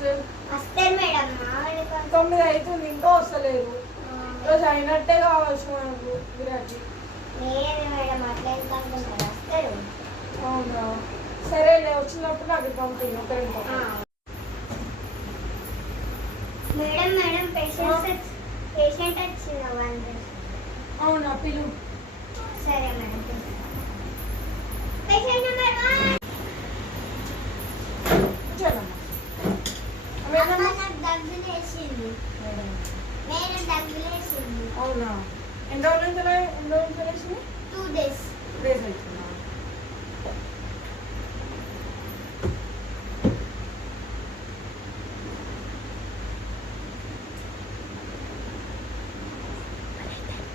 Patients? వస్తారు madam. 9 అవుతుంది ఇంకా వస్తలేరు. రోజు అయినట్టే కావాల్సిన నాకు గిరాకీ. లేదు మేడం, అట్లా ఎంత అనుకుంటారు, వస్తారు. అవునా, సరేలే, వచ్చినప్పుడు నాకు పంపించు. మేడం మేడం పేషెంట్ వచ్చింది. అవునా, పిలు. సరే మేడం. Patient number 1. దగ్గులేసింది మేడం, దగ్గులేసింది. అవునా, ఎన్ని రోజులు వేసింది? 2 days. 2 days అవుతుందా?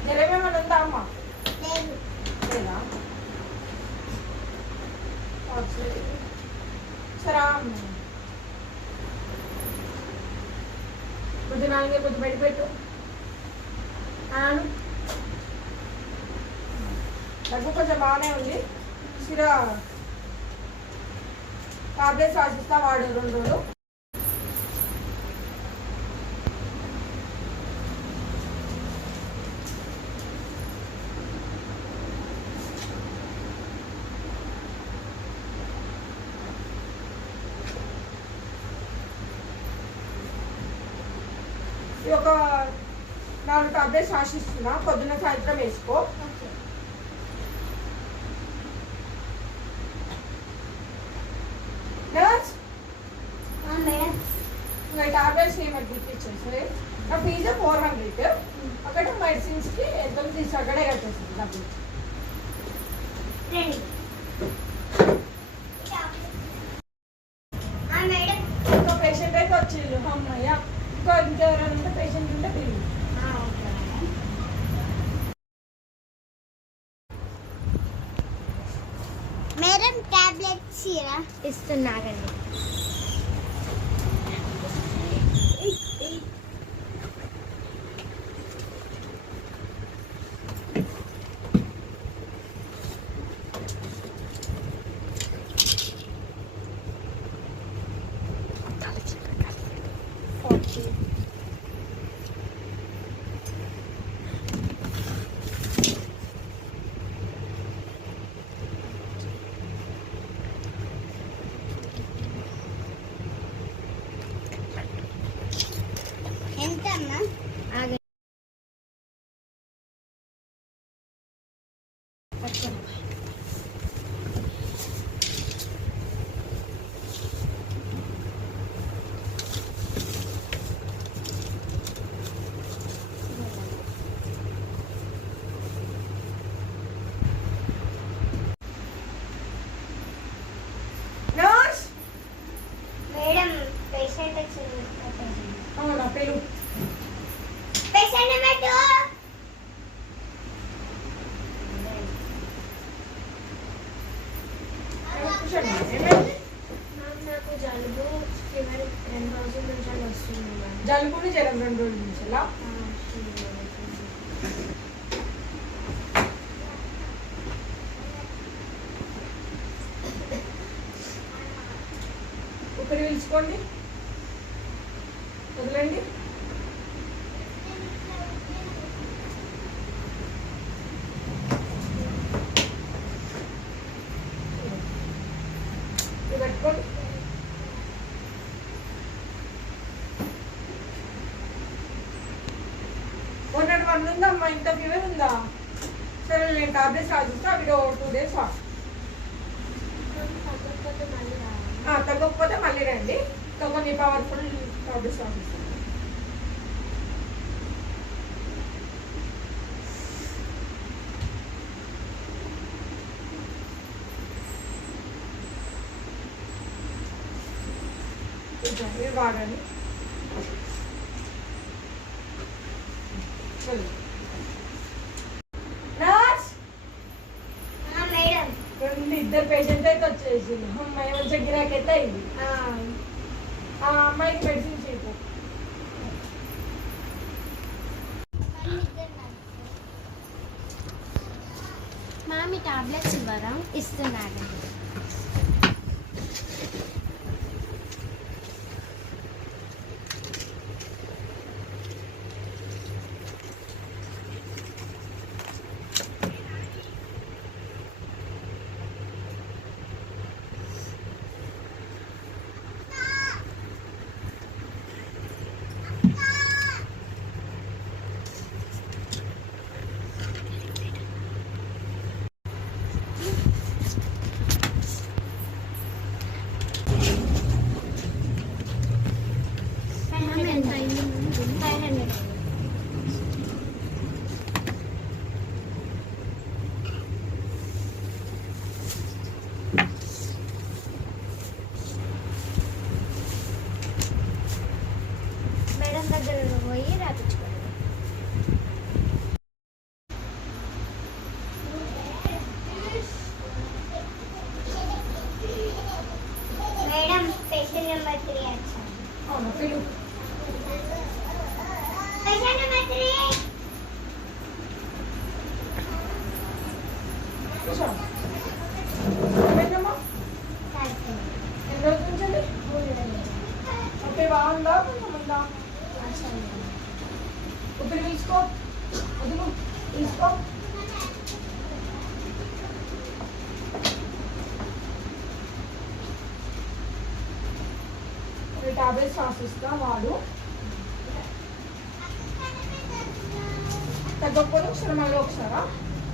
జరమేమన్నా ఉందా అమ్మ? లేదు. లేదా? సరే, కొద్ది నాలుగే కొద్ది పెట్టు. దగ్గు కొంచెం బాగానే ఉంది. సిరా టాబ్లెట్స్ రాసిస్తా, వాడు 2 రోజులు. ఒక 4 టాబ్లెట్స్ రాసిస్తున్నా, పొద్దున్న సాయంత్రం వేసుకో. ఇంకా టాబ్లెట్స్ ఏమైనా గుర్తించేసి నా ఫీజు 400. అక్కడ మెడిసిన్స్కి ఎంత తీసి అక్కడే కట్టేస్తుంది డబ్బులు. ఇంకో పేషెంట్ అయితే వచ్చిండు. అమ్మయ్య, ఇంకెవరైనా ఉంటే పేషెంట్ ఉంటే పిల్లి. మేడం టాబ్లెట్స్ ఇస్తున్నారండి. ఎంత అమ్మా? మేడం పేషెంట్ వచ్చింది. అవునా, పిలు. Patient number 2. నాకు జలుబు, ఫీవర్ 2 రోజుల నుంచి వస్తుంది. జలుబుని జ్వరం 2 రోజుల నుంచి ఎలా? ఒకటి పిలుచుకోండి, వదలండి. పెట్టుకోండి. మొన్నటి 1 ఉందమ్మా, ఇంత ఫీవర్ ఉందా? సరే, నేను టాబ్లెట్స్ రాసిస్తా, అవి 2 days వాడు. తగ్గకపోతే మళ్ళీ రండి. కొన్ని పవర్ఫుల్ టాబ్లెట్స్ రాసిస్తాను. ఇవి వాడండి. మేడం 2 పేషెంట్ అయితే వచ్చేసింది. అమ్మాయి మంచిగా గిరాకీ అయితే అయింది. ఆ అమ్మాయికి మెడిసిన్ చేయకు. మామి టాబ్లెట్స్ ఇవ్వరా? ఇస్తున్నాను. అవును పిలు కూర్చో ఏమైందమ్మా ఎన్ని రోజుల నుంచి అండి ఓకే బాగుందా కొంచెం ఉందా ఊపిరి తీసుకో వదులు తీసుకో టాబ్లెట్స్ రాసిస్తా వాడు తగ్గకపోతే ఒకసారి మళ్ళీ ఒకసారా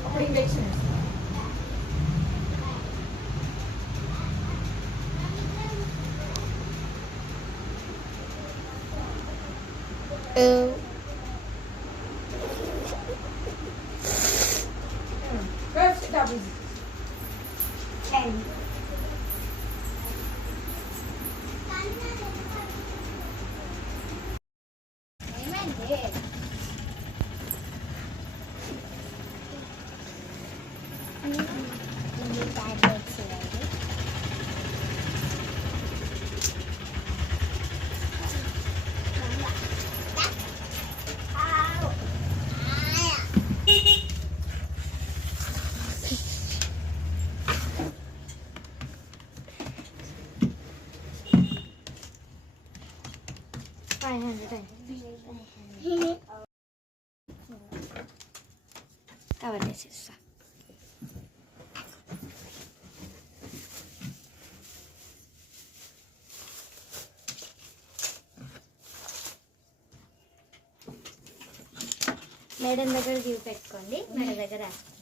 అప్పుడు ఇంజెక్షన్ వేస్తా టాబ్లెట్స్ కవర్ చేసేస్తా. మేడం దగ్గర గివ్ పెట్టుకోండి, మేడం దగ్గర రాసుకోండి.